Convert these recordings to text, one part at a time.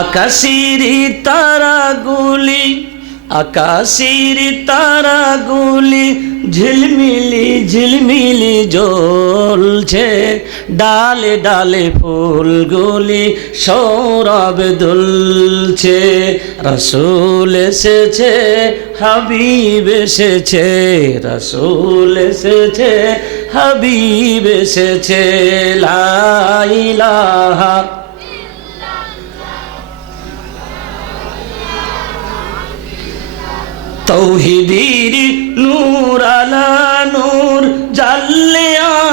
আকাশের তারাগুলি, আকাশের তারাগুলি ঝিলমিলি ঝিলমিলি জ্বলছে, ডালে ডালে ফুলগুলি সৌরভ দুলছে। রাসূল এসেছে, হাবিব এসেছে, রাসূল এসেছে, হাবিব এসেছে। লা ইলাহা তৌহিদের নূর আলা নূর জাল্লে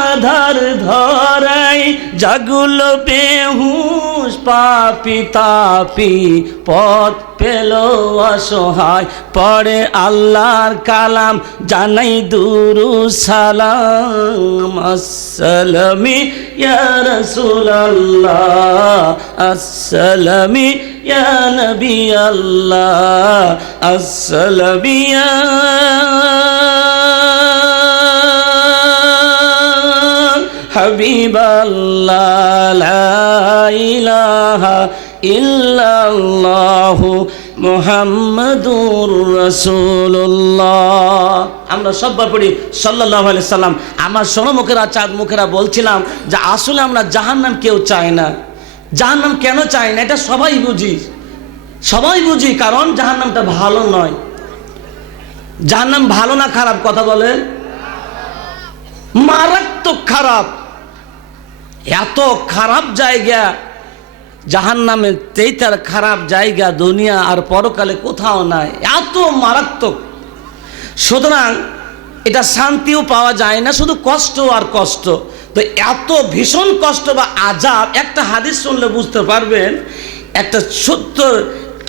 আধার ধরাই, জাগুলো বেহুশ পাপি তাপি পথ পেল অসহায়। পড়ে আল্লাহর কালাম জানাই দুরূদ সালাম। আসসালামি ইয়া রাসূলুল্লাহ, আসসালামি ইয়া নবী আল্লাহ, আসসালামি ইয়া হাবিবাল্লাহ। লা ইলাহা ইল্লাল্লাহু মুহাম্মাদুর রাসূলুল্লাহ। আমরা সববার পড়ি সাল্লাল্লাহু আলাইহি সাল্লাম। আমার সোনা মুখেরা চাঁদ মুখেরা বলছিলাম যে আসলে আমরা জাহান্নাম কেউ চায় না। জাহান্নাম কেন চায় না এটা সবাই বুঝি, সবাই বুঝি, কারণ জাহান্নামটা ভালো নয়। জাহান্নাম ভালো না খারাপ কথা বলেন? মারাত্মক খারাপ। এত খারাপ জায়গা জাহান্নামের তেইতার খারাপ জায়গা দুনিয়া আর পরকালে কোথাও নাই, এত মারাত্মক। সুতরাং এটা শান্তিও পাওয়া যায় না, শুধু কষ্ট আর কষ্ট। তো এত ভীষণ কষ্ট বা আযাব একটা হাদিস শুনলে বুঝতে পারবেন। একটা সত্য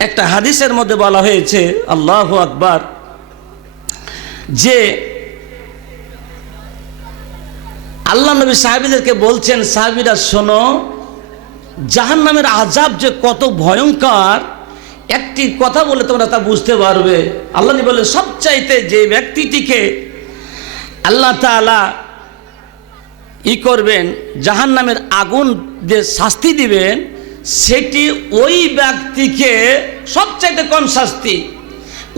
একটা হাদিসের মধ্যে বলা হয়েছে, আল্লাহু আকবার, যে আল্লাহ নবী সাহাবীদেরকে বলছেন, সাহাবীরা শোনো, জাহান্নামের আযাব যে কত ভয়ঙ্কর, একটি কথা বলে তোমরা তা বুঝতে পারবে। আল্লাহ নবী বলে সবচাইতে যে ব্যক্তিটিকে আল্লাহ তাআলা করবেন, জাহান্নামের আগুন দিয়ে শাস্তি দিবেন, সেটি ওই ব্যক্তিকে সবচাইতে কম শাস্তি।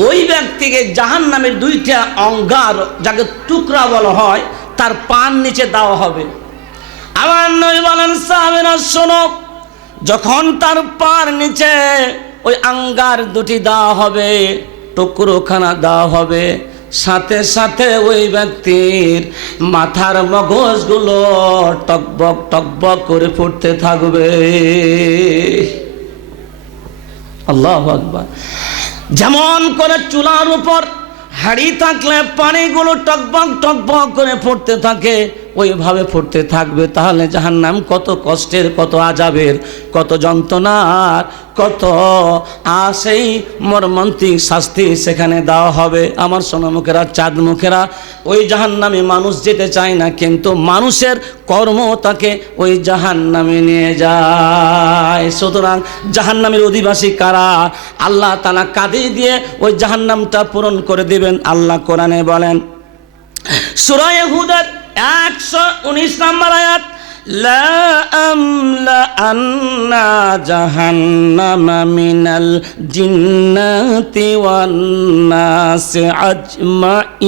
ওই ব্যক্তিকে জাহান্নামের দুইটা অঙ্গার, যাকে টুকরা বলা হয়, তার পান নিচে দেওয়া হবে। আমার নবী বলেন, সাহাবীরা শোনো, যখন তার পার নিচে ওই আঙ্গার দুটি দেওয়া হবে, টুকরোখানা দেওয়া হবে, সাথে সাথে ওই ব্যক্তির মাথার মগজগুলো টকবক টকবক করে ফুটতে থাকবে। আল্লাহু আকবার। যেমন করে চুলার উপর হাড়ি থাকলে পানিগুলো টকবক টকবক করে ফুটতে থাকে, ওইভাবে ফুটতে থাকবে। তাহলে জাহান্নাম কত কষ্টের, কত আযাবের, কত যন্ত্রণার, কত সেই মর্মান্তিক শাস্তি সেখানে দেওয়া হবে। আমার সোনা মুখেরা চাঁদ মুখেরা, ওই জাহান্নামে মানুষ যেতে চায় না, কিন্তু মানুষের কর্ম তাকে ওই জাহান্নামে নিয়ে যায়। সুতরাং জাহান্নামের অধিবাসী কারা? আল্লাহ তাআলা কাঁদিয়ে দিয়ে ওই জাহান্নামটা পূরণ করে দিবেন। আল্লাহ কোরআনে বলেন, সূরা হুদের 119 নম্বর আয়াত, লা আমলাআন্না জাহান্নামা মিনাল জিন্নাতি ওয়ান নাসি আজমাইন।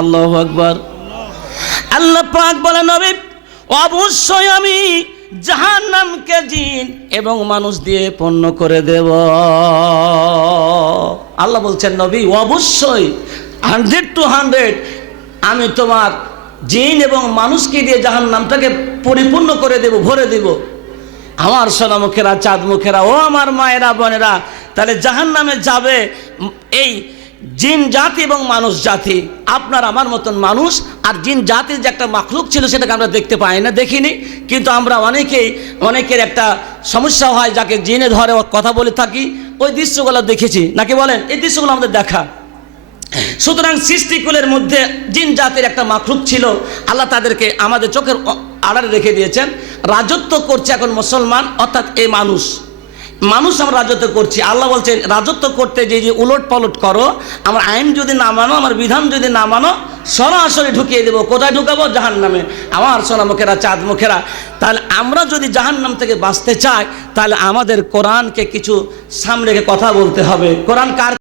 আল্লাহু আকবার। আল্লাহ পাক বলেন, নবী অবশ্যই আমি জাহান্নামকে জিন এবং মানুষ দিয়ে পূর্ণ করে দেব। আল্লাহ বলছেন, নবী অবশ্যই 100 to 100 আমি তোমার জিন এবং মানুষকে দিয়ে জাহান্নামটাকে পরিপূর্ণ করে দেব, ভরে দেব। আমার সোনা মুখেরা চাঁদ মুখেরা, ও আমার মায়েরা বোনেরা, তাহলে জাহান্নামে যাবে এই জিন জাতি এবং মানুষ জাতি। আপনার আমার মতন মানুষ আর জিন জাতির যে একটা মাখলুক ছিল, সেটাকে আমরা দেখতে পাই না, দেখিনি। কিন্তু আমরা অনেকের একটা সমস্যা হয়, যাকে জিনে ধরে কথা বলে থাকি, ওই দৃশ্যগুলো দেখেছি নাকি বলেন? এই দৃশ্যগুলো আমাদের দেখা। সুতরাং সৃষ্টিকুলের মধ্যে জিন জাতির একটা মাখলুক ছিল, আল্লাহ তাদেরকে আমাদের চোখের আড়ালে রেখে দিয়েছেন। রাজত্ব করছে এখন মুসলমান, অর্থাৎ এই মানুষ আমরা রাজত্ব করছি। আল্লাহ বলছেন, রাজত্ব করতে যে উলট পালট করো, আমার আইন যদি না মানো, আমার বিধান যদি না মানো, সরাসরি ঢুকিয়ে দেবো। কোথায় ঢুকাবো? জাহান্নামে। আমার সোনামুখেরা, চাঁদ মুখেরা, তাহলে আমরা যদি জাহান্নাম থেকে বাঁচতে চাই তাহলে আমাদের কোরআনকে কিছু সামনে রেখে কথা বলতে হবে। কোরআন কার